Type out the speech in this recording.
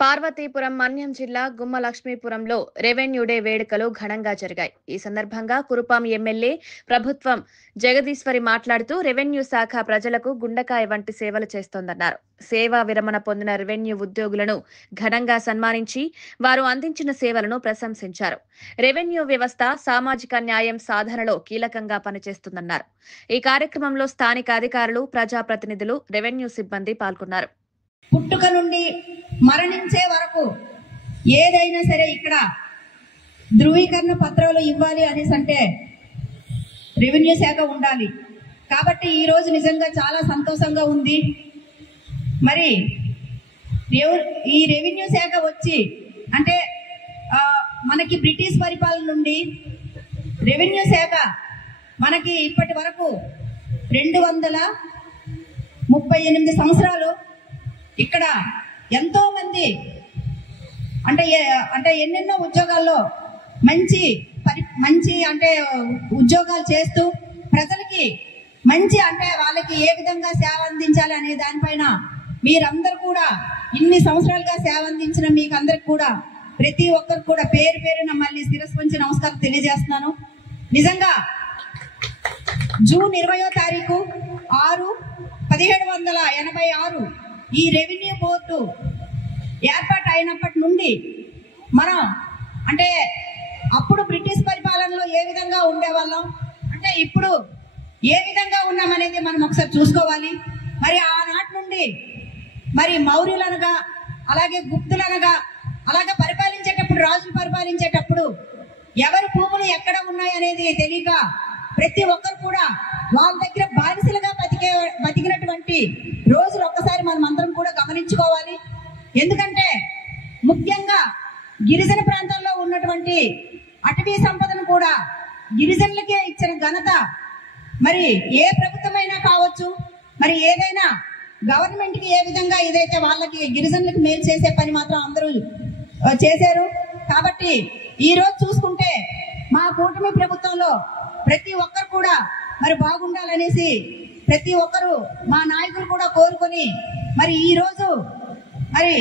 పార్వతీపురం మన్యం జిల్లా గుమ్మలక్ష్మీపురంలో revenue day వేడుకలు ఘనంగా జరిగాయి. ఈ సందర్భంగా కురుపాం ఎమ్మెల్యే ప్రభుత్వం జగదీశ్వరి మాట్లాడుతూ రెవెన్యూ శాఖ ప్రజలకు గుండెకాయ వంటి సేవలు చేస్తోందన్నారు. సేవా విరమణ పొందిన రెవెన్యూ ఉద్యోగులను ఘనంగా సన్మానించి వారు అందించిన సేవలను ప్రశంసించారు. రెవెన్యూ వ్యవస్థ సామాజిక న్యాయం సాధనలో కీలకంగా పనిచేస్తుందన్నారు. ఈ కార్యక్రమంలో స్థానిక అధికారులు, ప్రజాప్రతినిధులు, రెవెన్యూ సిబ్బంది పాల్గొన్నారు. పుట్టుక నుండి మరణించే వరకు ఏదైనా సరే ఇక్కడ ధృవీకరణ పత్రాలు ఇవ్వాలి అనేసి అంటే రెవెన్యూ శాఖ ఉండాలి. కాబట్టి ఈరోజు నిజంగా చాలా సంతోషంగా ఉంది. మరి ఈ రెవెన్యూ శాఖ వచ్చి అంటే మనకి బ్రిటిష్ పరిపాలన నుండి రెవెన్యూ శాఖ మనకి ఇప్పటి వరకు 238 సంవత్సరాలు ఇక్కడ ఎంతో మంది అంటే ఎన్నెన్నో ఉద్యోగాల్లో మంచి అంటే ఉద్యోగాలు చేస్తూ ప్రజలకి మంచి అంటే వాళ్ళకి ఏ విధంగా సేవ అందించాలి అనే దానిపైన మీరందరూ కూడా ఇన్ని సంవత్సరాలుగా సేవ అందించిన మీకు అందరికి కూడా ప్రతి ఒక్కరు కూడా పేరు పేరున మళ్ళీ శిరస్సు వంచి నమస్కారం తెలియజేస్తున్నాను. నిజంగా జూన్ 20వ తారీఖు 1786 ఈ రెవెన్యూ బోర్డు ఏర్పాటు అయినప్పటి నుండి మనం అంటే అప్పుడు బ్రిటిష్ పరిపాలనలో ఏ విధంగా ఉండేవాళ్ళం అంటే ఇప్పుడు ఏ విధంగా ఉన్నామనేది మనం ఒకసారి చూసుకోవాలి. మరి ఆనాటి నుండి మరి మౌర్యులనగా అలాగే గుప్తులనగా అలాగే పరిపాలించేటప్పుడు రాజులు పరిపాలించేటప్పుడు ఎవరి భూములు ఎక్కడ ఉన్నాయనేది తెలియక ప్రతి ఒక్కరు కూడా వాళ్ళ దగ్గర బానిసలుగా బతికినటువంటి రోజులు ఒక్కసారి మనం అందరం కూడా గమనించుకోవాలి. ఎందుకంటే ముఖ్యంగా గిరిజన ప్రాంతాల్లో ఉన్నటువంటి అటవీ సంపదను కూడా గిరిజనులకే ఇచ్చిన ఘనత మరి ఏ ప్రభుత్వమైనా కావచ్చు, మరి ఏదైనా గవర్నమెంట్ కి ఏ విధంగా ఏదైతే వాళ్ళకి గిరిజనులకు మేలు చేసే పని మాత్రం అందరూ చేశారు. కాబట్టి ఈ రోజు చూసుకుంటే మా కూటమి ప్రభుత్వంలో ప్రతి ఒక్కరు కూడా మరి బాగుండాలనేసి ప్రతి ఒక్కరు మా నాయకులు కూడా కోరుకొని మరి ఈ రోజు మరి